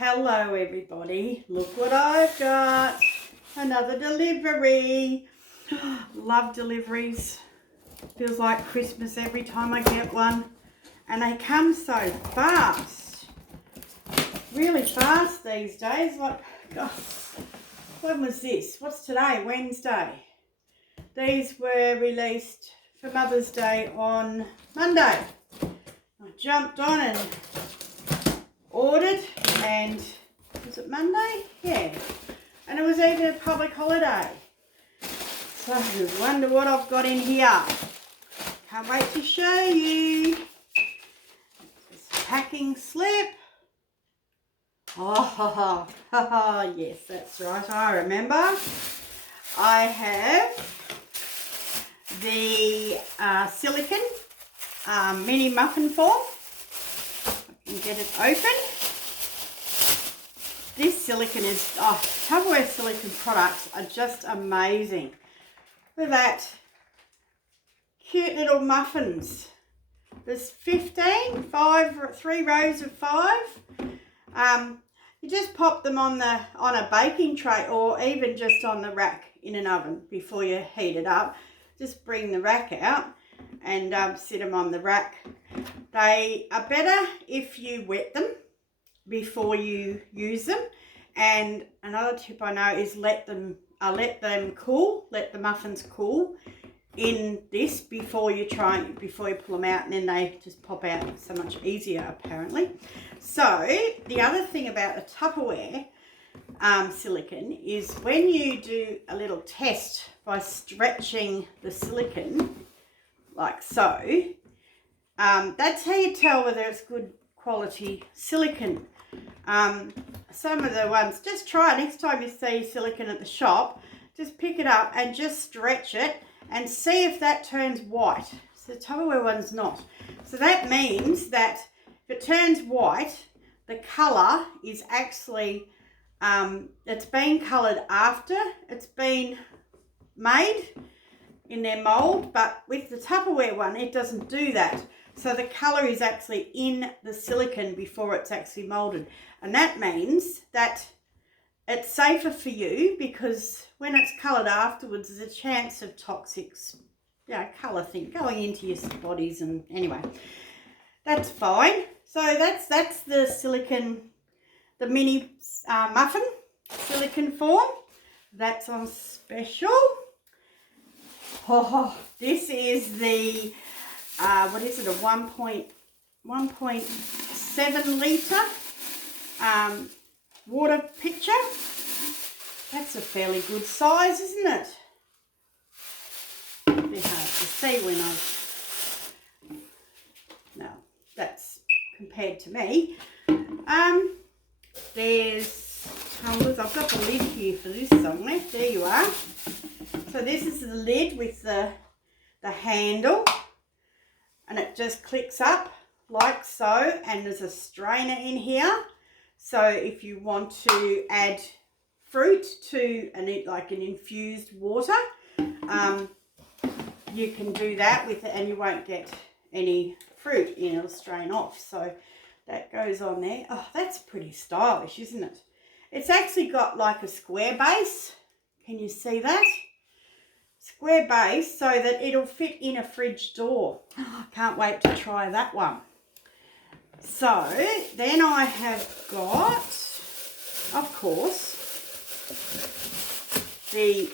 Hello everybody, look what I've got. Another delivery. Love deliveries. Feels like Christmas every time I get one. And they come so fast. Really fast these days. Like, God, when was this? What's today? Wednesday. These were released for Mother's Day on Monday. I jumped on and ordered, and was it Monday? Yeah. And it was even a public holiday. So I wonder what I've got in here. Can't wait to show you. This packing slip. Oh, yes, that's right. I remember. I have the silicone mini muffin form. I can get it open. This silicone is, Tupperware silicone products are just amazing. Look at that. Cute little muffins. There's 15, 3 rows of 5. You just pop them on a baking tray or even just on the rack in an oven before you heat it up. Just bring the rack out and sit them on the rack. They are better if you wet them before you use them. And another tip I know is let them cool, let the muffins cool in this before you pull them out, and then they just pop out so much easier apparently. So the other thing about the Tupperware silicone is when you do a little test by stretching the silicone like so, that's how you tell whether it's good quality silicone. Some of the ones, just try it next time you see silicone at the shop, just pick it up and just stretch it and see if that turns white. So the Tupperware one's not. So that means that if it turns white, the colour is actually, it's been coloured after it's been made in their mould, but with the Tupperware one, it doesn't do that. So the colour is actually in the silicone before it's actually moulded. And that means that it's safer for you, because when it's coloured afterwards, there's a chance of toxic, colour thing going into your bodies. And anyway, that's fine. So that's the silicone, the mini muffin silicone form. That's on special. Oh, this is the what is it, a 1.7 litre water pitcher. That's a fairly good size, isn't it? A bit hard to see when no, that's compared to me. There's tumblers. I've got the lid here for this somewhere. There you are. So this is the lid with the handle, and it just clicks up like so, and there's a strainer in here. So if you want to add fruit to an infused water, you can do that with it, and you won't get any fruit in. It'll strain off. So that goes on there. Oh, that's pretty stylish, isn't it? It's actually got like a square base. Can you see that? Square base, so that it'll fit in a fridge door. Oh, can't wait to try that one. So then I have got, of course, the,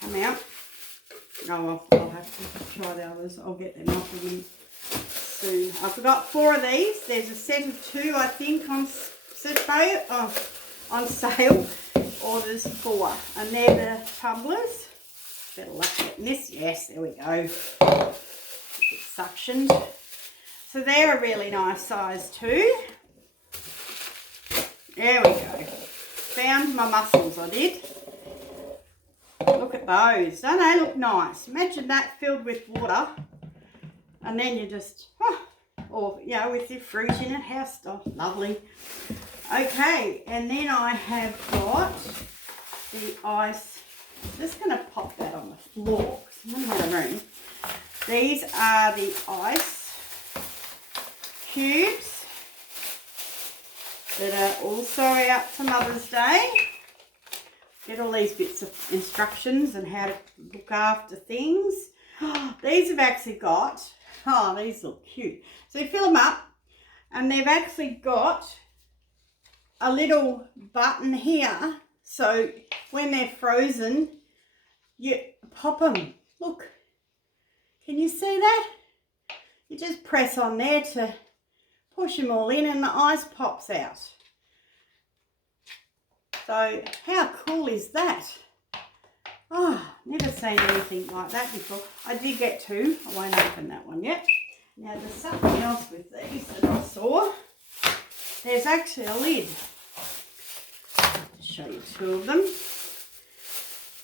come out. Oh well, I'll have to try the others. I'll get them off again soon. I forgot 4 of these. There's a set of 2, I think, on sale. Orders 4, and they're the tumblers. Better luck getting this. Yes, there we go. It's suctioned. So they're a really nice size too. There we go. Found my mussels, I did. Look at those. Don't they look nice? Imagine that filled with water, and then you just, with your fruit in it. How lovely. Okay, and then I have got the ice. I'm just going to pop that on the floor because I'm running out of room. These are the ice cubes that are also out to Mother's Day. Get all these bits of instructions and how to look after things. These have actually got, these look cute. So you fill them up and they've actually got a little button here. So when they're frozen, you pop them. Look, can you see that? You just press on there to push them all in and the ice pops out. So how cool is that? Oh, never seen anything like that before. I did get two. I won't open that one yet. Now there's something else with these that I saw. There's actually a lid. I'll show you two of them.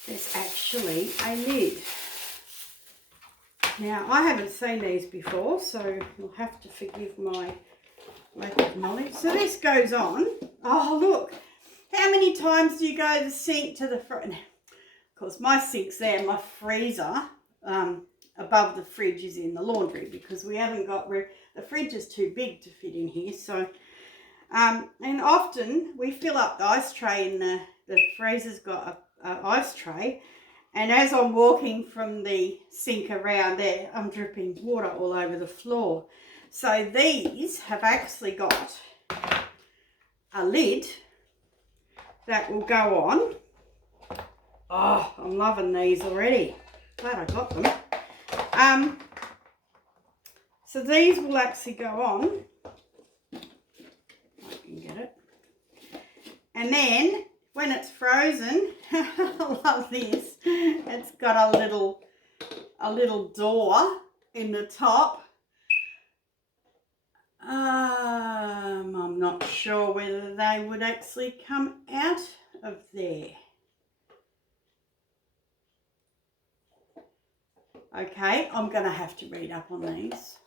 There's actually a lid. Now I haven't seen these before, so you'll have to forgive my lack of knowledge. So this goes on. Oh look, how many times do you go to the sink to the front? Of course my sink's there, my freezer above the fridge is in the laundry because we haven't got, the fridge is too big to fit in here. So, and often we fill up the ice tray and the freezer's got an ice tray. And as I'm walking from the sink around there, I'm dripping water all over the floor. So these have actually got a lid that will go on. Oh, I'm loving these already. Glad I got them. So these will actually go on. I can get it. And then when it's frozen, I love this. It's got a little door in the top. I'm not sure whether they would actually come out of there. Okay, I'm going to have to read up on these.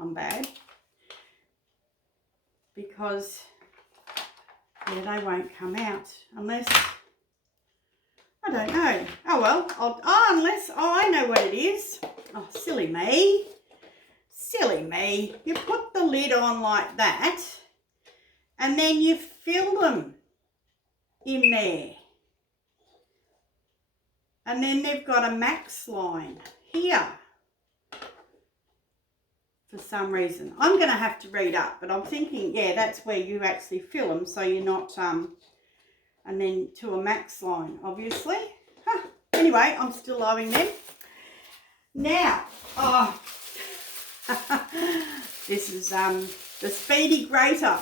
I'm bad. Because yeah, they won't come out unless, I don't know. Oh well, I know what it is. Oh, silly me. Silly me. You put the lid on like that and then you fill them in there. And then they've got a max line here for some reason. I'm going to have to read up, but I'm thinking, yeah, that's where you actually fill them so you're not, and then to a max line, obviously. Anyway, I'm still loving them. Now, this is the Speedy Grater.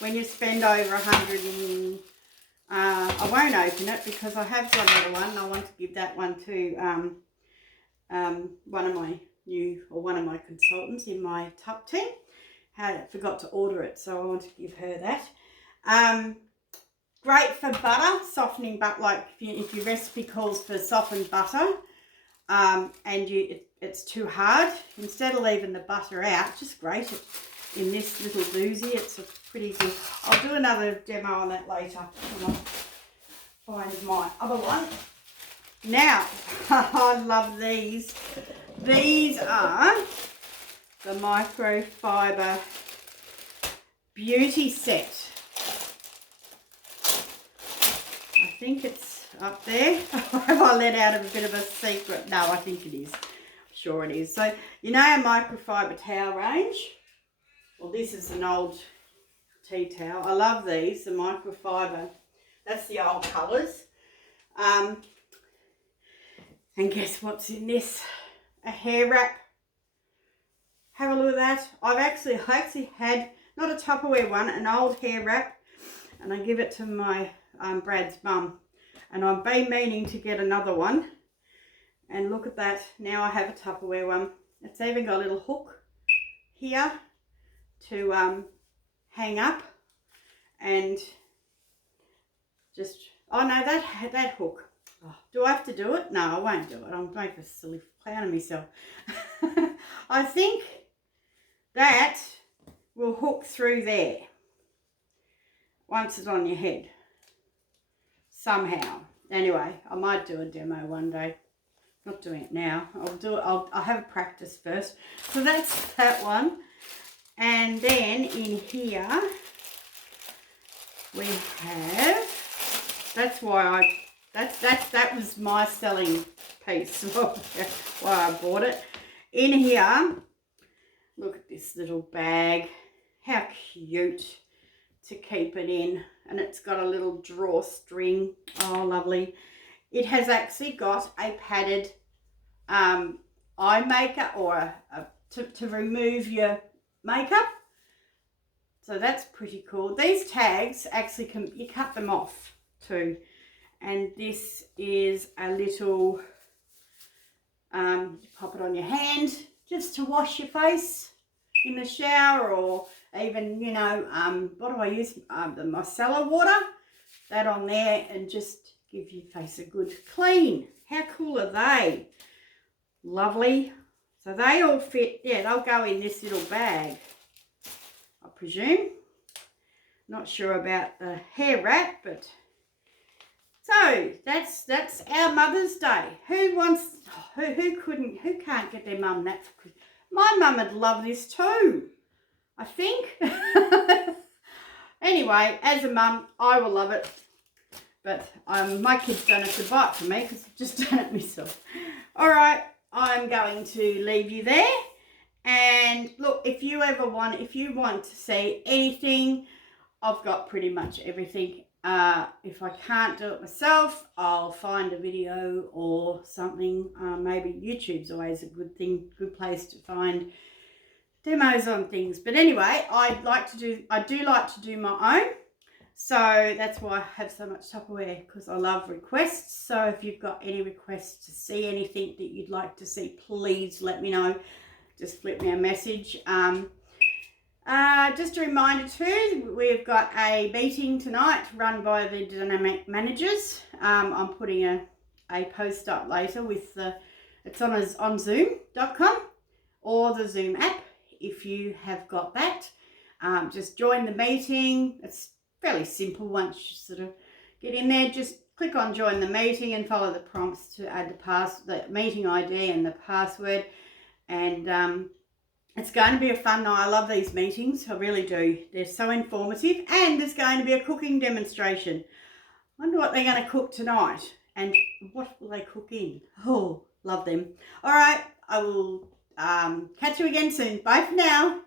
When you spend over 100 and I won't open it because I have got another one. I want to give that one to one of my consultants in my Tup team. Forgot to order it, so I want to give her that. Great for butter, softening butter. Like if your recipe calls for softened butter, and it's too hard, instead of leaving the butter out, just grate it in this little doozy. It's a pretty good. I'll do another demo on that later when I find my other one. Now, I love these. These are the microfiber beauty set. I think it's up there. Have I let out a bit of a secret? No, I think it is. I'm sure it is. So, you know our microfiber towel range? Well, this is an old tea towel. I love these, the microfiber. That's the old colours. And guess what's in this? A hair wrap. Have a look at that. I actually had, not a Tupperware one, an old hair wrap. And I give it to my Brad's mum. And I've been meaning to get another one. And look at that. Now I have a Tupperware one. It's even got a little hook here to hang up. And just, oh no, that hook. Oh, do I have to do it? No, I won't do it. I'll make a silly clown of myself. I think that will hook through there once it's on your head. Somehow. Anyway, I might do a demo one day. Not doing it now. I'll do it. I'll have a practice first. So that's that one. And then in here we have, that's why that was my selling piece, why I bought it. In here, look at this little bag, how cute to keep it in, and it's got a little drawstring. Oh, lovely. It has actually got a padded eye maker, or to remove your makeup. So that's pretty cool. These tags actually you cut them off too. And this is a little, pop it on your hand just to wash your face in the shower, or even, you know, what do I use? The micellar water, that on there, and just give your face a good clean. How cool are they? Lovely. So they all fit, yeah, they'll go in this little bag, I presume. Not sure about the hair wrap, but so that's our Mother's Day. Who can't get their mum that for Christmas? My mum would love this too, I think. Anyway, as a mum, I will love it. But my kids don't have to buy it for me because I've just done it myself. All right, I'm going to leave you there. And look, if you want to see anything, I've got pretty much everything. If I can't do it myself, I'll find a video or something. Maybe YouTube's always a good place to find demos on things. But anyway, I do like to do my own. So that's why I have so much Tupperware, because I love requests. So if you've got any requests to see anything that you'd like to see, please let me know. Just flip me a message. Just a reminder too, we've got a meeting tonight run by the dynamic managers. I'm putting a post up later with it's on zoom.com or the Zoom app if you have got that. Just join the meeting. It's fairly simple. Once you sort of get in there, just click on join the meeting and follow the prompts to add the meeting ID and the password. And it's going to be a fun night. I love these meetings. I really do. They're so informative. And there's going to be a cooking demonstration. I wonder what they're going to cook tonight. And what will they cook in? Oh, love them. All right. I will catch you again soon. Bye for now.